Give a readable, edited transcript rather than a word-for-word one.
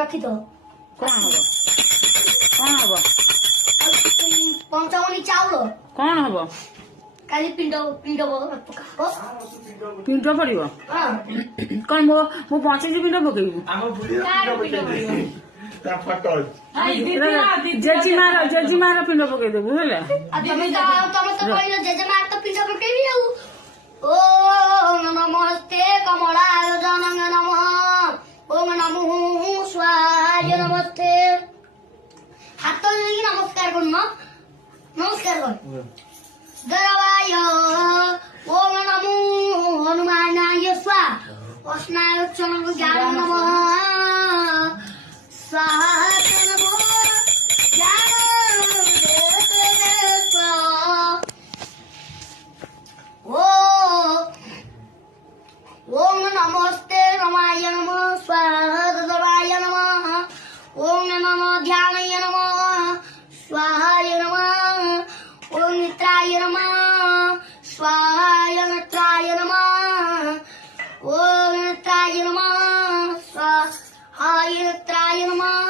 ରଖି ଦବ କଣ ହବ କଣ ହବ ପଞ୍ଚାବନୀ ଚାଉଳ କଣ ହବ କାଲି ପିଣ୍ଡ ପିଣ୍ଡ ପକାବ ପିଣ୍ଡ ପଡିବ ହଁ କଣ ମୋ ମୁଁ ବଞ୍ଚିଛି ପିଣ୍ଡ ପକେଇବୁ ଜେଜିମାର ପିଣ୍ଡ ପକେଇଦେବୁ ହେଲା ଆଉ ତମେ ତ କହିଲ ଜେଜେମା ତ ପିଣ୍ଡ ପକେଇବି ଆଉ ଓ ନମସ୍ତେ କମଳାୟ ଜନଙ୍ଗ ନମ ଓಂ ନମଃ ସ୍ୱାୟ ନମସ୍ତେ ହାତ ଧରିକି ନମସ୍କାର କରୁନ ନମସ୍କାର କର ଦରବାୟ ଓಂ ନମଃ ହନୁମାନାୟ ସ୍ୱା ଅସ୍ନାୟ ଚରଣ ଜ୍ଞାନ ନମ ସ୍ୱାହା ନମଃ ଜ୍ଞାନ ओम नमस्ते रमाय नमः स्वाहाय नमः ओम नमो ध्यानाय नमः स्वाहाय नमः ओम मित्राय नमः स्वाहाय मित्राय नमः ओम मित्राय नमः स्वाहाय मित्राय नमः